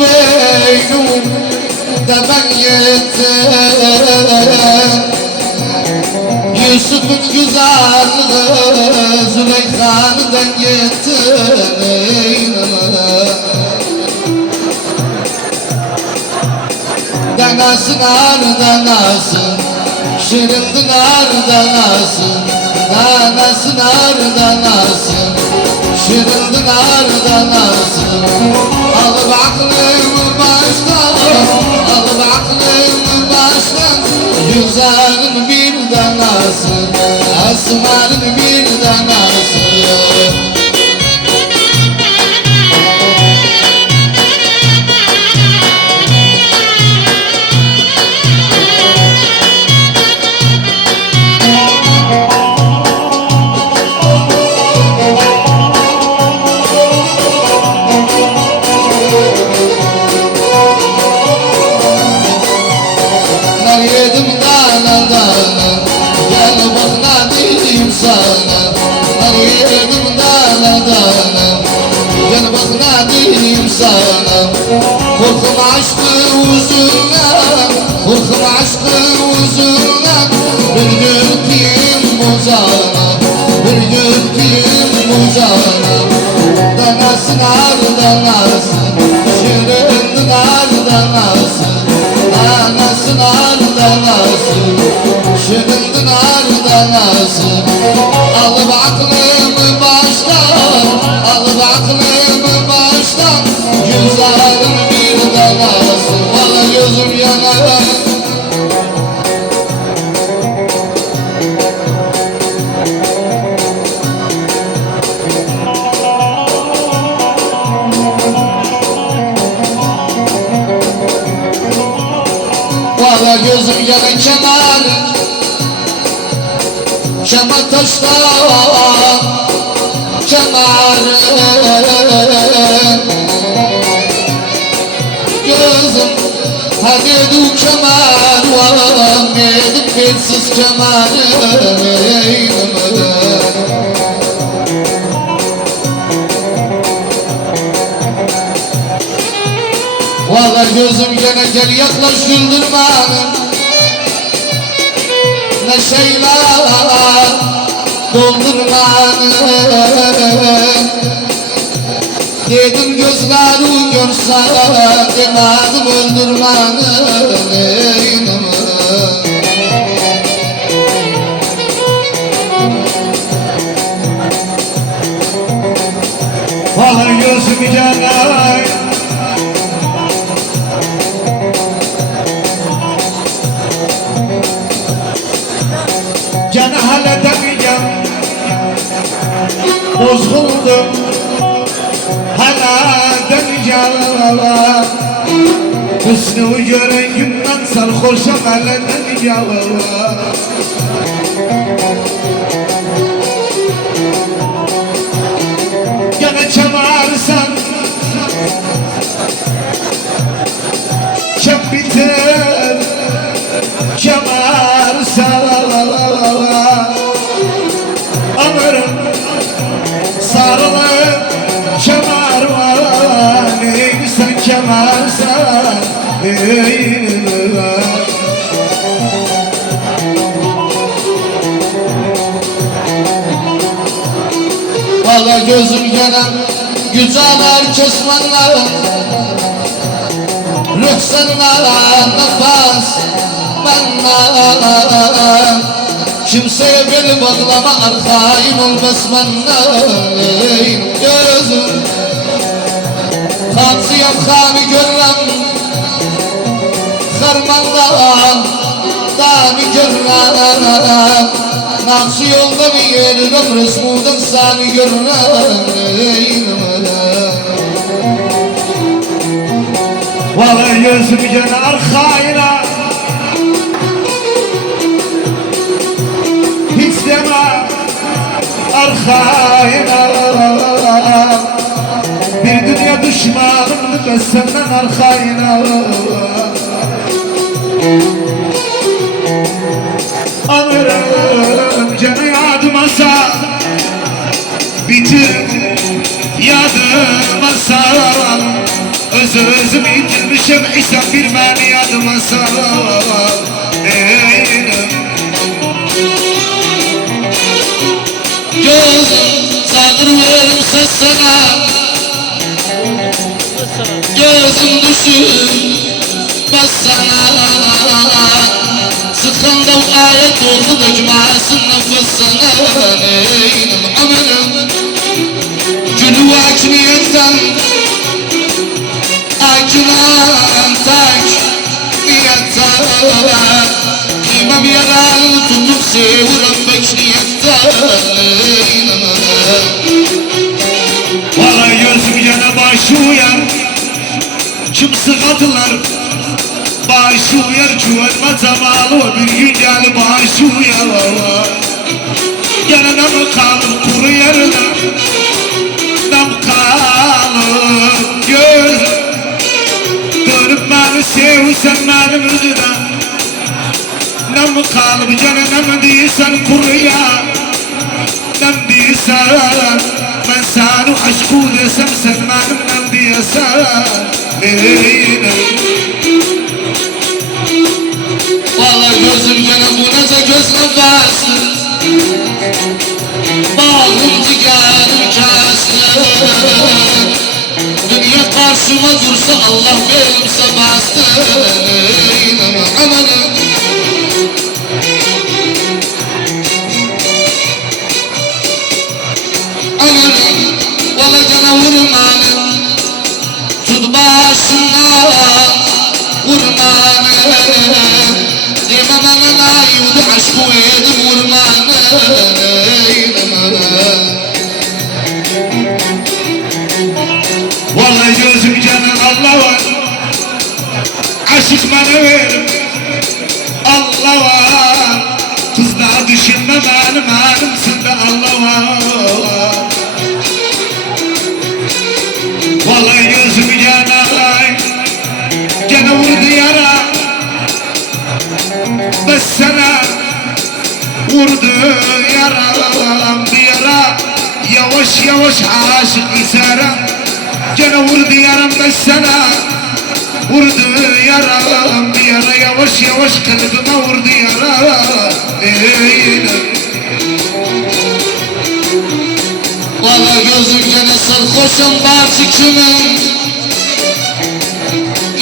beynum da ben yetim Yusuf'un güzelliği Züleykha'dan yetim Danasın danasın Şirin danasın Danasın danasın Şirin danasın Alıp aklımı baştan Alıp aklımı baştan Güzelin bir danasın Esmer'in bir danasın Yedim dana dana Gel bak ne diyeyim sana Ben yedim dana dana Gel bak ne diyeyim sana Korkum aşkı uzuna Korkum aşkı uzuna Bir gülkeyim buzana Bir gülkeyim buzana Danasın ar danasın Şirin nar danasın Danasın ar danasın Şirin nar danasın Alıp aklımı baştan Alıp aklımı baştan Güzelin bir danasın Valla gözüm yanar Valla gözüm yanan kemal Kemal taştan Kemal Gözüm hadi du kemal Vam edip belsiz kemal Valla gözüm gene gel yaklaş güldürme Neşeyle doldurma Dedim gözlerim görse demedim öldürme Valla gözüm gene Gene halledemeyeceğim Bozguldum Halledemeyeceğim Hüsnü gören günden sarhoşa halledemeyeceğim Gene çamarsan Çam biter Çamarsan Ömrüm sarılıp kemer var Ey sen kemersen Valla gözüm gene güzel herkes bana Ruh sana nefes bana Kimseye beni bağlama arkain olmaz benden Gözüm Kansiyem kami görrem Karmandan Dami görrem Nakşı yolda bir yerim Resmudan sani görrem Vallahi gözüm gene arkayla Hiç deme arkayla Bir dünya düşmanımdı ben senden arkayla Anırım canı yadıma sar Bitir yadıma sar Özüm itilmişim İslam bir beni yadıma sal Gözüm sadır verimse sana Gözüm düşür bas sana Sıkanda o ayet oldu dökmesin nefesine Neynim amelim Gülü hakimiyetten Akınan tak niyetten İmam yaranı tutup sevuram bekniyetten Vallahi gözüm yana başı uyar Kim sıkadılar Başı uyar çuvalma zamanı Bir gün gelip başı uyar Yanına mı kalır kuru yarına Nam kalır gözüm Dönüp beni sevsen benim üzüne Nam kalır canına mı değilsen kuruya Nam değilsen Ben sana aşkı desem sen benim nam değilsen Vallahi gözüm gene bu nece göz nefesi Bağım digerim kesti Dünya karşıma dursa Allah benimse bastı Amanım Amanım Vallahi gene vurmanım Tut başından vurmanım Demem anana yudu aşkı edip vurmanım Vallahi gözüm canım Allah var Aşık bana verim Allah var Kız daha düşünme benim halimsin de Allah var Vallahi gözüm canım Gene vurdu yara Biz sana vurdu yaram bir yara Yavaş yavaş aşık isara Gene vurdu yaram biz sana Vurdu yaram bir yara Yavaş yavaş kalbime vurdu yara Vallahi gözüm gene sarhoşum bazı kimin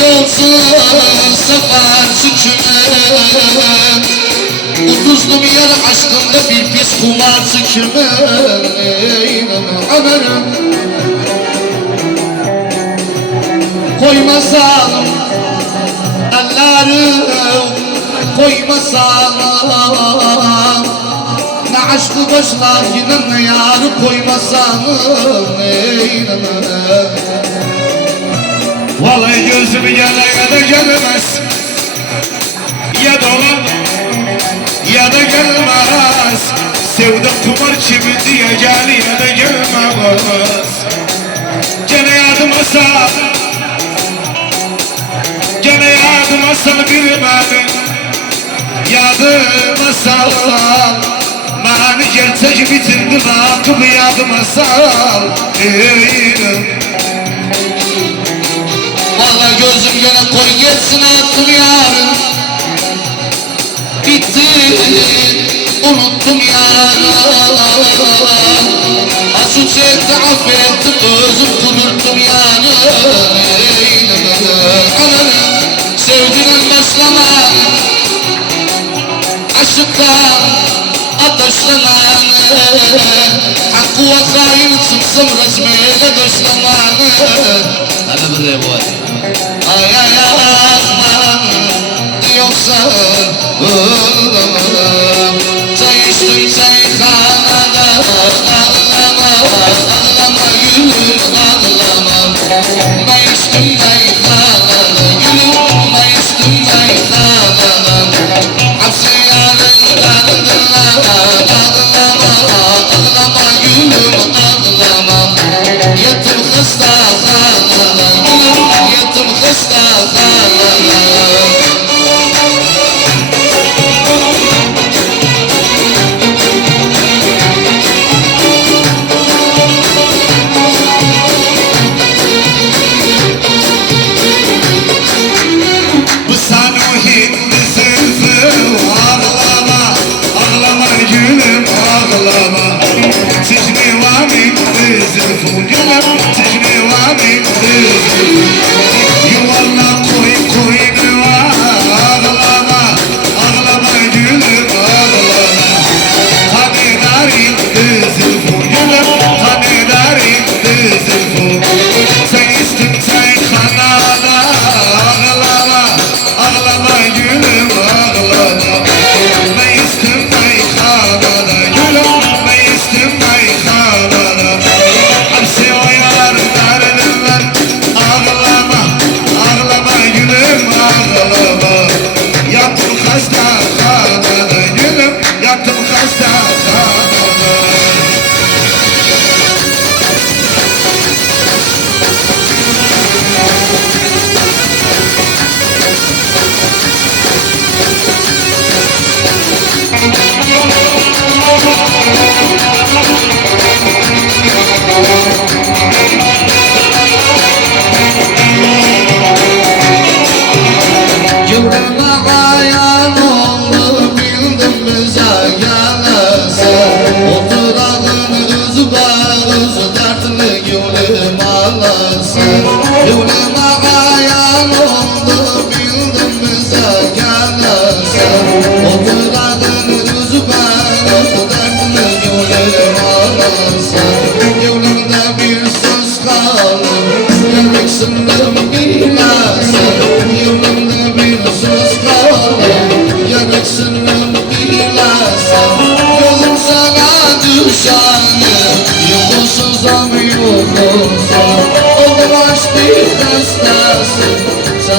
Yolsuz sefer kimin Utuzlum yer aşkımda bir pis kumarcı kimin Amanım Koymasam ellerim Koymasam Ne aşkı başlar yine ne yarı koymasam Vallahi gözümü yana da gelmez Ya dolan ya da gelmez Sevdim kumar kimi diye gel ya da gelmez Gene yardıma sal Gene yardıma sal bir beni Yardıma sal Beni gerçek bitirdi akımı yardıma sal Vallahi gözüm gene koy geçsin aklım yarın Bitti unuttum yarın Aşk çekti affettim özüm kudurttum yarın Ananı sevdiğin başlama Aşıktan ateşlenen Hakkı ve hain çıksın resmiyle dışlanan Hadi buraya bu hadi Ay ay aman yoksa ölürüm Çay içtim çayxanada ağlama ağlama gülüm ağlama Ben içtim çayxanada gülüm ben içtim çayxanada Hapsi yarın derdine ağlama ağlama gülüm ağlama Yetim hıstahanada gülüm yetim hıstahanada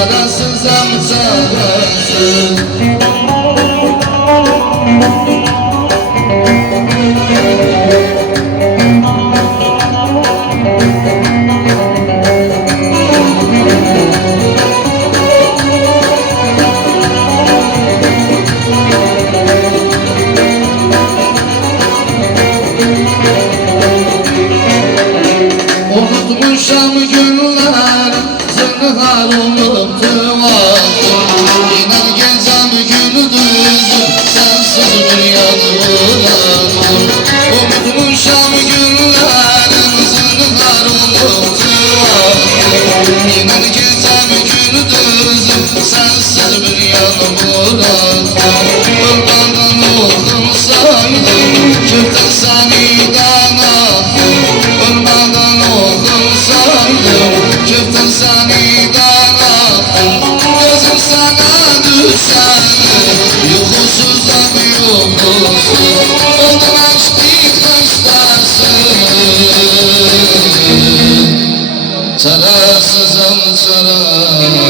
çarasızam çarasız. Unutmuşam günler, zınhar unuttular. İnan gecem gündüz, sensiz bir yanımdadır. Unutmuşam günler, zınhar unuttular. İnan gecem gündüz, sensiz bir yanımdadır. Kurbandan okunsaydım, köften saniden ahtım. Kurbandan okunsaydım, köften saniden ahtım. Gözüm sana düşseydi, yuhusuzdan yuhusuz. Oldun açtık hastasın, çarasızım çarasız.